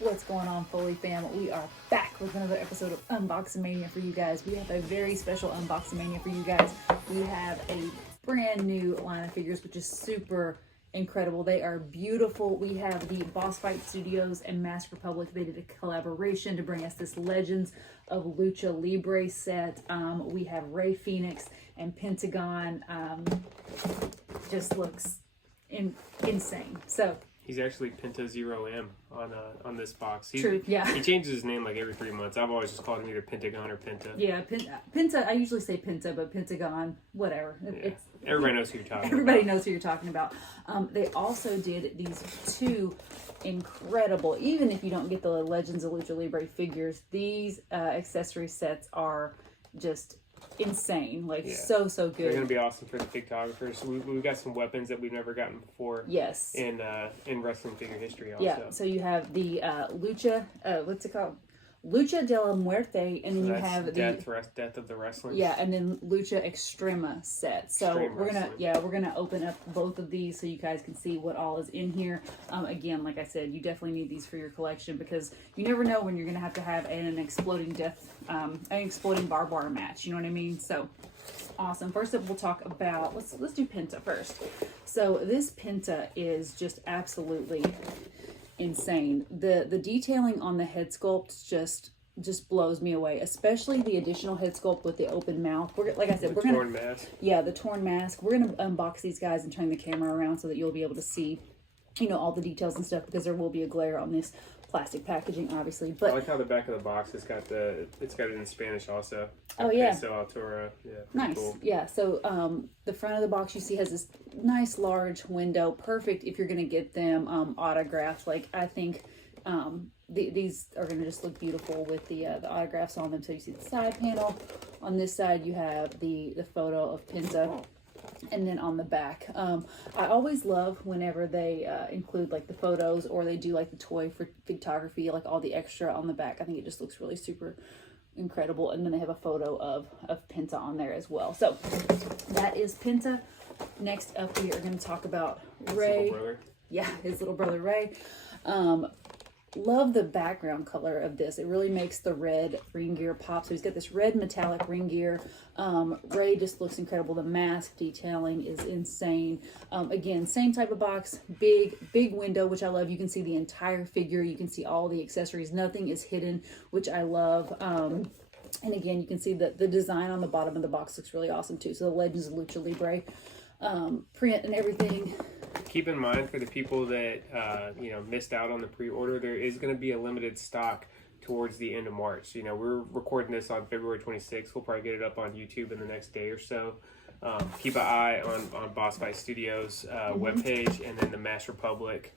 What's going on, Foley fam? We are back with another episode of Unboxamania for you guys. We have a very special Unboxamania for you guys. We have a brand new line of figures, which is super incredible. They are beautiful. We have the Bossfight Studios and Mask Republic. They did a collaboration to bring us this Legends of Lucha Libre set. We have Ray Phoenix and Pentagon. Just looks insane. So he's actually Penta 0M on this box. True, yeah. He changes his name like every 3 months. I've always just called him either Pentagon or Penta. Yeah, Penta. I usually say Penta, but Pentagon, whatever. Yeah. Everybody knows who you're talking about. Everybody knows who you're talking about. They also did these two incredible, even if you don't get the Legends of Lucha Libre figures, these accessory sets are just insane. Like, so good. They're going to be awesome for the photographers. We've got some weapons that we've never gotten before. Yes. In wrestling figure history also. Yeah, so you have the Lucha, what's it called? Lucha de la Muerte, and then you have the Death of the Wrestling. Yeah, and then Lucha Extrema set. So we're gonna open up both of these so you guys can see what all is in here. Again, like I said, you definitely need these for your collection because you never know when you're gonna have to have an exploding an exploding barbed wire match. You know what I mean? So awesome. First up, we'll talk about let's do Penta first. So this Penta is just absolutely insane. The detailing on the head sculpt just blows me away, especially the additional head sculpt with the open mouth. Like I said, the torn mask. Yeah, the torn mask. We're gonna unbox these guys and turn the camera around so that you'll be able to see, all the details and stuff, because there will be a glare on this plastic packaging, obviously. But I like how the back of the box has got it in Spanish also. Oh yeah. So Altura. Yeah. Nice. Cool. Yeah. So the front of the box you see has this nice large window, perfect if you're gonna get them autographed. Like I think these are gonna just look beautiful with the autographs on them. So you see the side panel. On this side you have the photo of Penta. And then on the back, I always love whenever they include like the photos or they do like the toy for photography, like all the extra on the back. I think it just looks really super incredible. And then they have a photo of Penta on there as well. So that is Penta. Next up, we are going to talk about Ray. His little brother. Yeah, his little brother Ray. Love the background color of this. It really makes the red ring gear pop. So he's got this red metallic ring gear. Ray just looks incredible. The mask detailing is insane. Again, same type of box, big window, which I love. You can see the entire figure. You can see all the accessories. Nothing is hidden, which I love. And again, you can see that the design on the bottom of the box looks really awesome too. So the Legends of Lucha Libre print and everything. Keep in mind for the people that missed out on the pre-order, there is going to be a limited stock towards the end of March. We're recording this on February 26th. We'll probably get it up on YouTube in the next day or so. Keep an eye on Bossfight Studios webpage and then the Mask Republic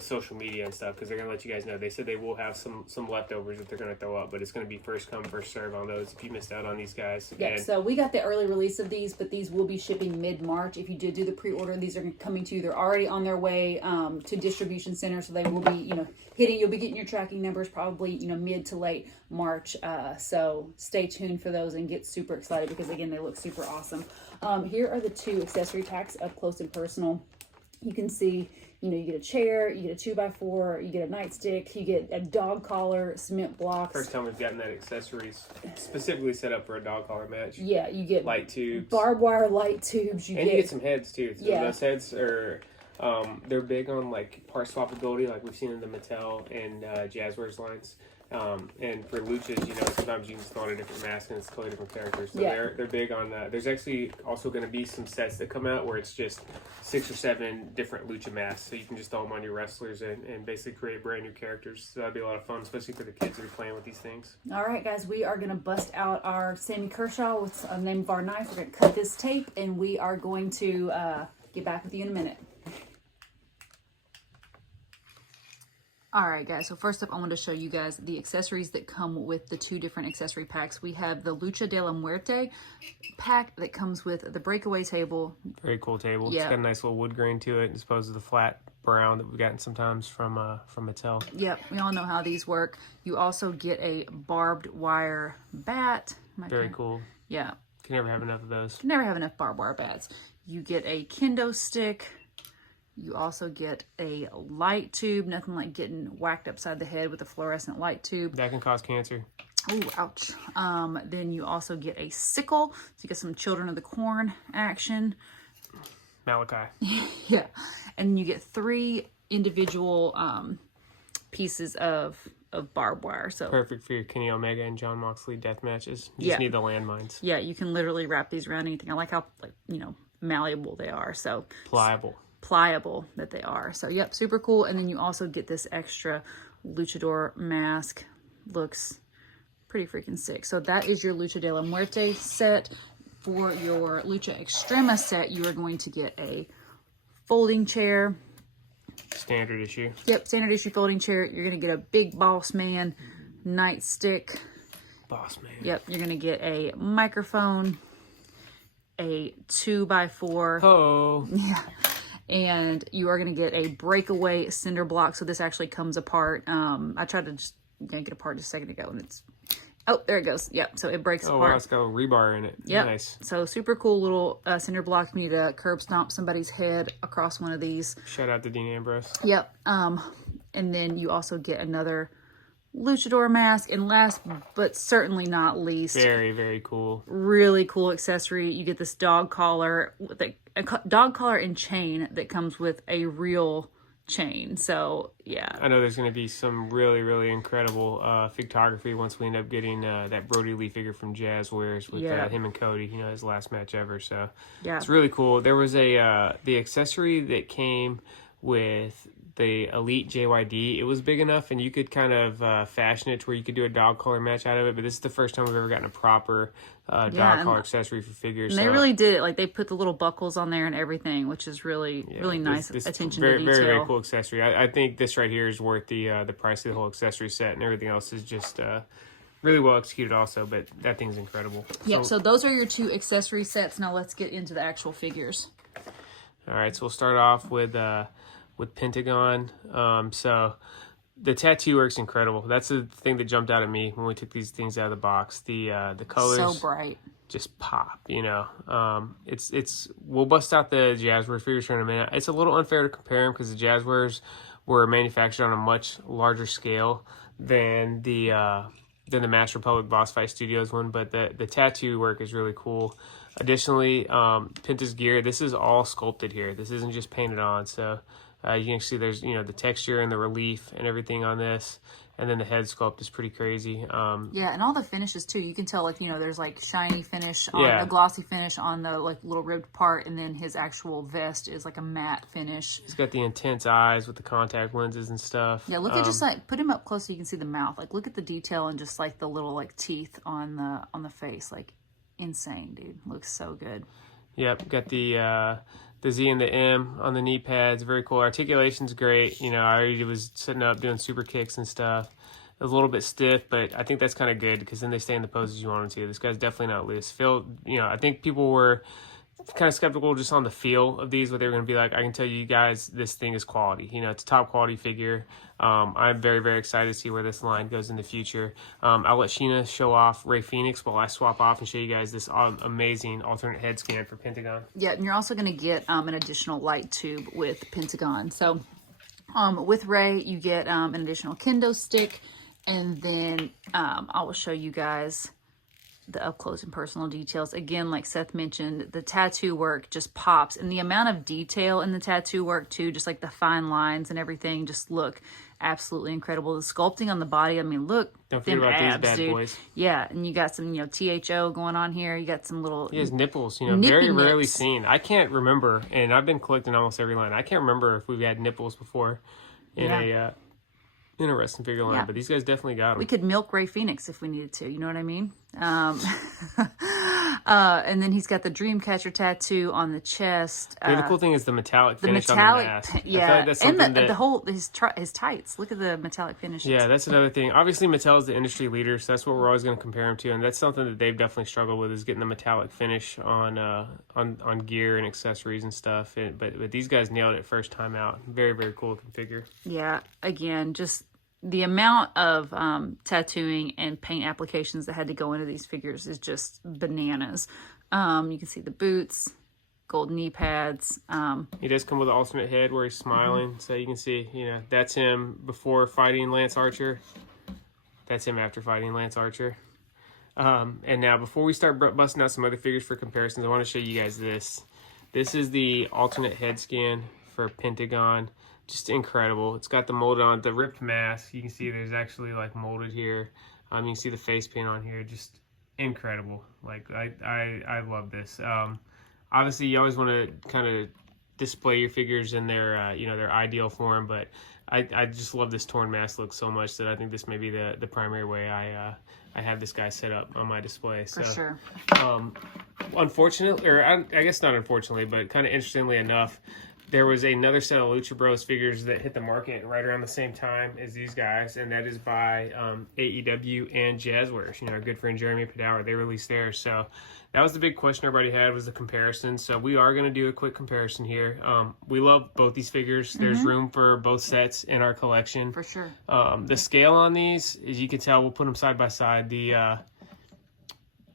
social media and stuff, because they're going to let you guys know. They said they will have some leftovers that they're going to throw up, but it's going to be first come, first serve on those if you missed out on these guys. Yeah, so we got the early release of these, but these will be shipping mid-March. If you did do the pre-order, these are coming to you. They're already on their way to distribution centers, so they will be, you'll be getting your tracking numbers probably, mid to late March. So stay tuned for those and get super excited because, again, they look super awesome. Here are the two accessory packs up close and personal. You can see, you get a chair, you get a 2x4, you get a nightstick, you get a dog collar, cement blocks. First time we've gotten that accessories specifically set up for a dog collar match. Yeah, you get light tubes, barbed wire light tubes. You get some heads too. So those heads are they're big on like part swappability, like we've seen in the Mattel and Jazwares lines. And for luchas, sometimes you can just throw on a different mask and it's totally different characters. So they're big on that. There's actually also going to be some sets that come out where it's just 6 or 7 different lucha masks. So you can just throw them on your wrestlers and basically create brand new characters. So that'd be a lot of fun, especially for the kids that are playing with these things. All right, guys, we are going to bust out our Sammy Kershaw with the name of our knife. We're going to cut this tape and we are going to get back with you in a minute. Alright guys, so first up I want to show you guys the accessories that come with the two different accessory packs. We have the Lucha de la Muerte pack that comes with the breakaway table. Very cool table. Yeah. It's got a nice little wood grain to it as opposed to the flat brown that we've gotten sometimes from Mattel. Yep, we all know how these work. You also get a barbed wire bat. Very cool. Yeah. Can never have enough of those. Can never have enough barbed wire bats. You get a kendo stick. You also get a light tube, nothing like getting whacked upside the head with a fluorescent light tube. That can cause cancer. Oh, ouch. Then you also get a sickle. So you get some Children of the Corn action. Malachi. Yeah. And you get 3 individual pieces of barbed wire. So perfect for your Kenny Omega and John Moxley death matches. You yeah. just need the landmines. Yeah, you can literally wrap these around anything. I like how, like, you know, malleable they are. So pliable that they are. So yep, super cool. And then you also get this extra luchador mask. Looks pretty freaking sick. So that is your Lucha de la Muerte set. For your Lucha Extrema set, you are going to get a folding chair. Standard issue. Yep, standard issue folding chair. You're going to get a big boss man nightstick. Boss man. Yep, you're going to get a microphone, a 2x4. Oh. Yeah. And you are going to get a breakaway cinder block. So this actually comes apart. I tried to just yank it apart just a second ago, and it's... Oh, there it goes. Yep, so it breaks apart. Oh, wow, it's got a rebar in it. Yep. Nice. So super cool little cinder block. You need to curb stomp somebody's head across one of these. Shout out to Dean Ambrose. Yep. And then you also get another luchador mask. And last but certainly not least, very, very cool. Really cool accessory. You get this dog collar, a dog collar and chain that comes with a real chain. So yeah, I know there's going to be some really, really incredible photography once we end up getting that Brody Lee figure from Jazwares with him and Cody, you know, his last match ever. So yeah, it's really cool. There was a the accessory that came with the Elite JYD. It was big enough and you could kind of fashion it to where you could do a dog collar match out of it, but this is the first time we've ever gotten a proper dog collar accessory for figures. And they really did it. Like, they put the little buckles on there and everything, which is really nice. This attention to detail. Very, very cool accessory. I think this right here is worth the price of the whole accessory set, and everything else is just really well executed also, but that thing's incredible. Yep, so those are your 2 accessory sets. Now let's get into the actual figures. All right, so we'll start off with Pentagon. So the tattoo work's incredible. That's the thing that jumped out at me when we took these things out of the box. The colors, so bright, just pop. You know, it's we'll bust out the Jazwares figures here in a minute. It's a little unfair to compare them because the Jazwares were manufactured on a much larger scale than the Master Republic Bossfight Studios one, but the tattoo work is really cool. Additionally, Pentas Gear, this is all sculpted here. This isn't just painted on. So you can see there's, you know, the texture and the relief and everything on this. And then the head sculpt is pretty crazy. Yeah, and all the finishes too. You can tell, like, you know, there's like shiny finish on a glossy finish on the like little ribbed part, and then his actual vest is like a matte finish. He's got the intense eyes with the contact lenses and stuff. Yeah, look at just like put him up close so you can see the mouth. Like, look at the detail and just like the little like teeth on the face. Like, insane, dude. Looks so good. Yep, got the Z and the M on the knee pads. Very cool. Articulation's great. You know, I already was sitting up doing super kicks and stuff. It was a little bit stiff, but I think that's kind of good because then they stay in the poses you want them to. This guy's definitely not loose. Phil, you know, I think people were kind of skeptical just on the feel of these, what they were going to be like. I can tell you guys, this thing is quality. You know, it's a top quality figure. I'm very, very excited to see where this line goes in the future. I'll let Sheena show off Ray Phoenix while I swap off and show you guys this amazing alternate head scan for Pentagon. Yeah, and you're also going to get an additional light tube with Pentagon. So with Ray, you get an additional kendo stick, and then I will show you guys the up close and personal details. Again, like Seth mentioned, the tattoo work just pops, and the amount of detail in the tattoo work too, just like the fine lines and everything, just look absolutely incredible. The sculpting on the body, I mean, look, don't forget about abs, these bad dude. Boys. Yeah, and you got some, you know, THO going on here. You got some little... He has nipples, you know, very rarely seen. I can't remember, and I've been collecting almost every line. I can't remember if we've had nipples before in a wrestling figure line, but these guys definitely got them. We could milk Ray Phoenix if we needed to, you know what I mean? And then he's got the Dreamcatcher tattoo on the chest. The cool thing is the metallic finish on the mask. Yeah, I feel like that's something and the whole his tights. Look at the metallic finishes. Yeah, that's another thing. Obviously, Mattel is the industry leader, so that's what we're always going to compare them to, and that's something that they've definitely struggled with, is getting the metallic finish on gear and accessories and stuff. But these guys nailed it first time out. Very, very cool looking figure. Yeah, again, just the amount of tattooing and paint applications that had to go into these figures is just bananas. You can see the boots, gold knee pads. He does come with an alternate head where he's smiling, so you can see, you know, that's him before fighting Lance Archer. That's him after fighting Lance Archer. And now, before we start busting out some other figures for comparisons, I want to show you guys this. This is the alternate head scan for Pentagon. Just incredible. It's got the molded on, the ripped mask. You can see there's actually like molded here. You can see the face paint on here. Just incredible. Like, I love this. Obviously, you always want to kind of display your figures in their, you know, their ideal form, but I just love this torn mask look so much that I think this may be the primary way I have this guy set up on my display. For so, sure. Unfortunately, or I guess not unfortunately, but kind of interestingly enough, there was another set of Lucha Bros figures that hit the market right around the same time as these guys, and that is by AEW and Jazwares. You know, our good friend Jeremy Padower, they released theirs. So that was the big question everybody had, was the comparison. So we are going to do a quick comparison here. We love both these figures. There's room for both sets in our collection. For sure. The scale on these, as you can tell, we'll put them side by side. The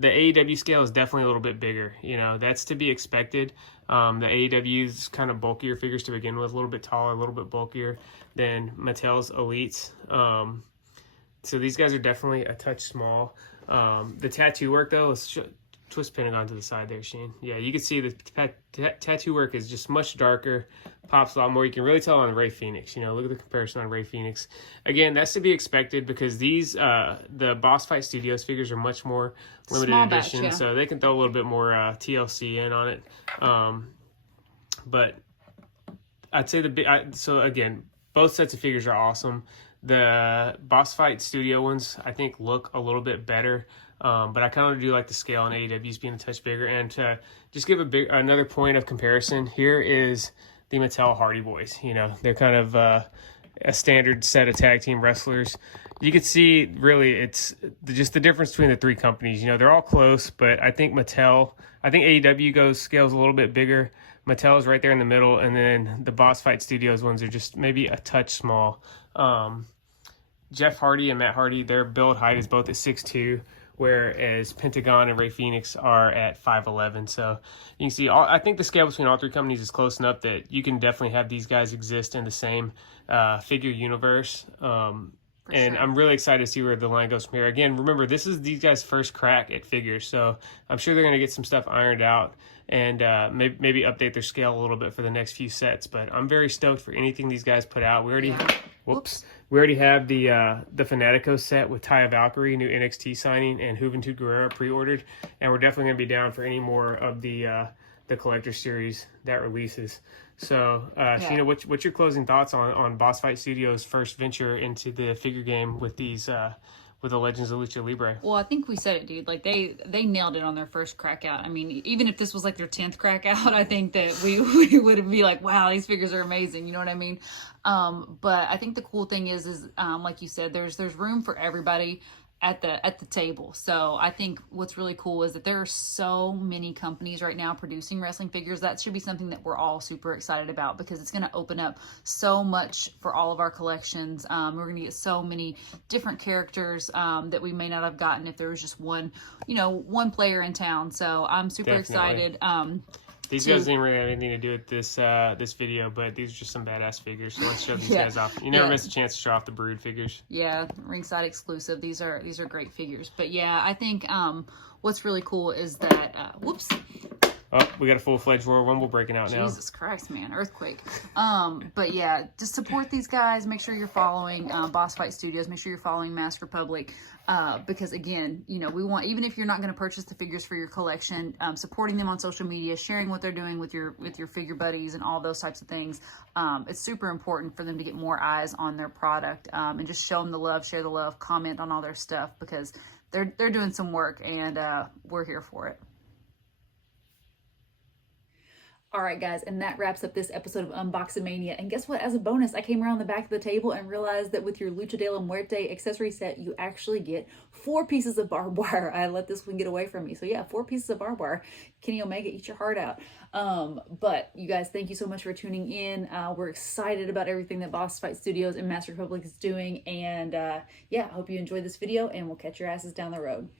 AEW scale is definitely a little bit bigger. You know, that's to be expected. The AEW's kind of bulkier figures to begin with, a little bit taller, a little bit bulkier than Mattel's Elites. So these guys are definitely a touch small. The tattoo work, though, let's twist Pentagon to the side there, Shane. Yeah, you can see the tattoo work is just much darker, pops a lot more. You can really tell on Ray Phoenix. You know, look at the comparison on Ray Phoenix. Again, that's to be expected because these, the Bossfight Studios figures are much more limited Small edition, batch, yeah. so they can throw a little bit more TLC in on it. But I'd say so again, both sets of figures are awesome. The Bossfight Studio ones, I think, look a little bit better. But I kind of do like the scale on AEW's being a touch bigger. And to just give another point of comparison, here is the Mattel Hardy Boys. You know, they're kind of a standard set of tag team wrestlers. You can see, really, it's just the difference between the three companies. You know, they're all close, but I think AEW scales a little bit bigger. Mattel is right there in the middle, and then the Bossfight Studios ones are just maybe a touch small. Jeff Hardy and Matt Hardy, their build height is both at 6'2", whereas Pentagon and Ray Phoenix are at 5'11". So you can see, I think the scale between all three companies is close enough that you can definitely have these guys exist in the same figure universe. And I'm really excited to see where the line goes from here. Again, remember, this is these guys' first crack at figures, so I'm sure they're going to get some stuff ironed out and maybe update their scale a little bit for the next few sets. But I'm very stoked for anything these guys put out. We already have the Fanatico set with Taya Valkyrie, new NXT signing, and Juventud Guerrera pre-ordered, and we're definitely going to be down for any more of the collector series that releases. So, Sheena, what's your closing thoughts on Bossfight Studios' first venture into the figure game with these with the Legends of Lucha Libre? Well, I think we said it, dude. Like they nailed it on their first crack out. I mean, even if this was like their 10th crack out, I think that we would be like, wow, these figures are amazing. You know what I mean? But I think the cool thing is like you said, there's room for everybody at the table. So I think what's really cool is that there are so many companies right now producing wrestling figures. That should be something that we're all super excited about because it's going to open up so much for all of our collections. We're going to get so many different characters that we may not have gotten if there was just one player in town. So I'm super excited. These guys didn't really have anything to do with this video, but these are just some badass figures. So let's show these guys off. You never miss a chance to show off the Brood figures. Yeah, ringside exclusive. These are great figures. But yeah, I think what's really cool is that Oh, we got a full-fledged Royal Rumble breaking out now. Jesus Christ, man. Earthquake. But yeah, just support these guys. Make sure you're following Bossfight Studios. Make sure you're following Mask Republic. Because again, we want, even if you're not going to purchase the figures for your collection, supporting them on social media, sharing what they're doing with your figure buddies and all those types of things. It's super important for them to get more eyes on their product, and just show them the love, share the love, comment on all their stuff because they're doing some work and we're here for it. All right, guys, and that wraps up this episode of Unboxamania. And guess what? As a bonus, I came around the back of the table and realized that with your Lucha de la Muerte accessory set, you actually get 4 pieces of barbed wire. I let this one get away from me. So yeah, 4 pieces of barbed wire. Kenny Omega, eat your heart out. But you guys, thank you so much for tuning in. We're excited about everything that Bossfight Studios and Master Republic is doing. And yeah, I hope you enjoyed this video, and we'll catch your asses down the road.